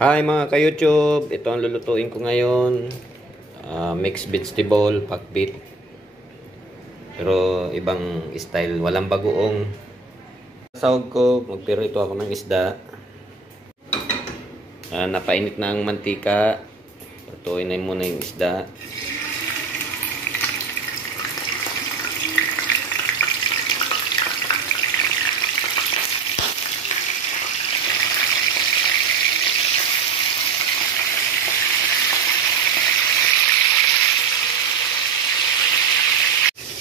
Hi mga ka-YouTube, ito ang lulutuin ko ngayon. Mixed vegetable, pakbit. Pero ibang style, walang bagoong. Sahog ko, magpirito ako ng isda. Napainit na ang mantika. Lutuin na muna yung isda.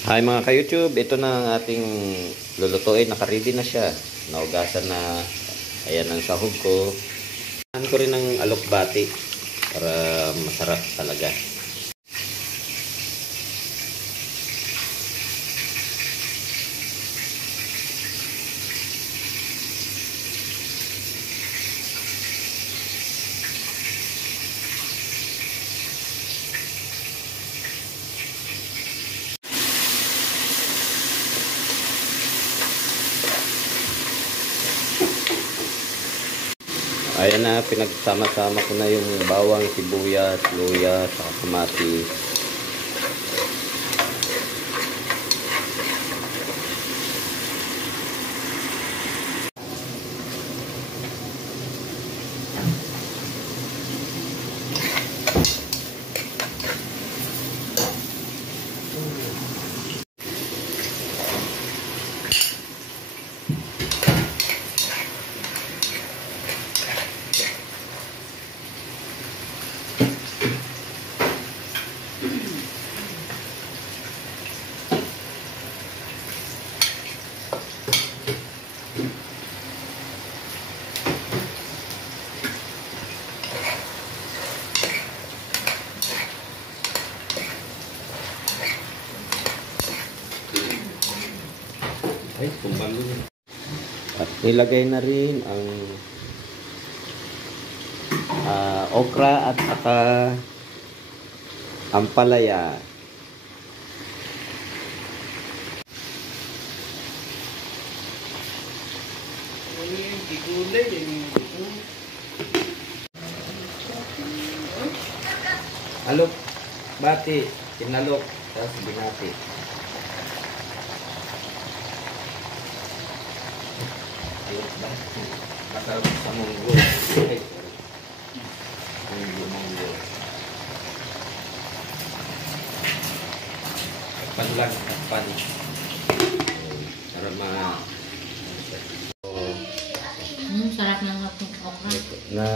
Hi mga ka-YouTube, ito na ang ating lulutuin. Naka-ready na siya. Naugasan na. Ayan ang sahog ko. Ayan ko rin ng alokbati para masarap talaga. Ayan na, pinagsama-sama ko na yung bawang, sibuyas, luya, saka kamatis. Ay, kumbalo. At nilagay na rin ang okra at saka ampalaya. Alok, bati, tinalok, tapos binati. Masarap sa munggo. Munggo. Panlang, pan. Para sarap ng okra. Na